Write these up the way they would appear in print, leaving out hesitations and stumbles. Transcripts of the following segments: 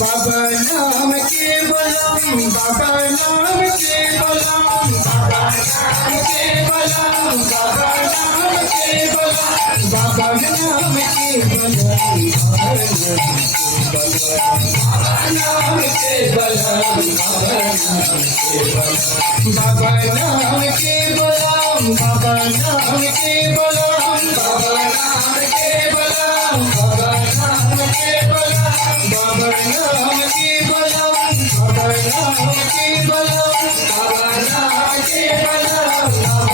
बाबा नाम केवलम, बाबा नाम केवलम, बाबा नाम केवलम, बाबा नाम केवलम, बाबा नाम केवलम, बाबा नाम केवलम, बाबा नाम केवलम, बाबा नाम केवलम, बाबा नाम केवलम, बाबा नाम केवलम, बाबा नाम केवलम, बाबा नाम केवलम, बाबा नाम केवलम, बाबा नाम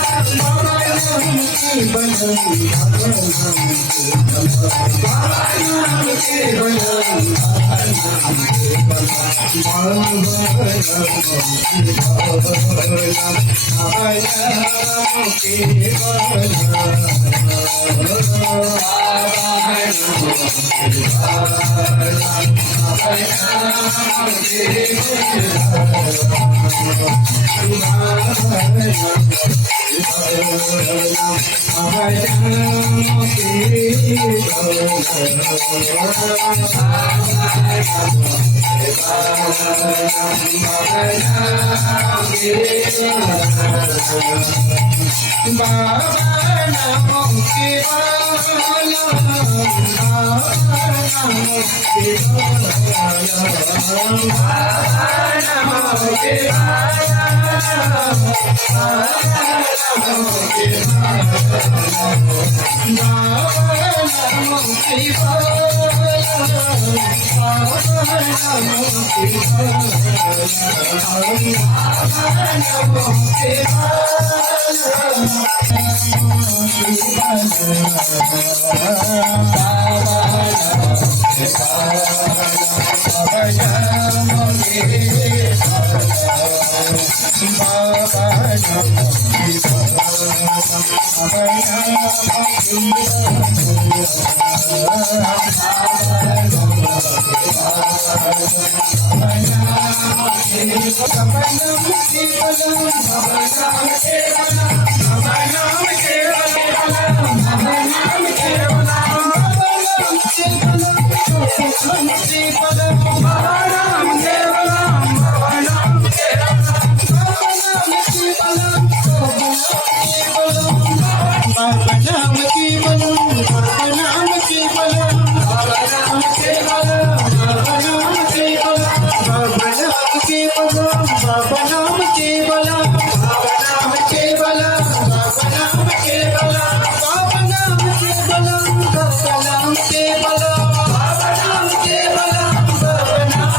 केवलम, बाबा नाम केवलम, बाबा नाम केवलम, Baba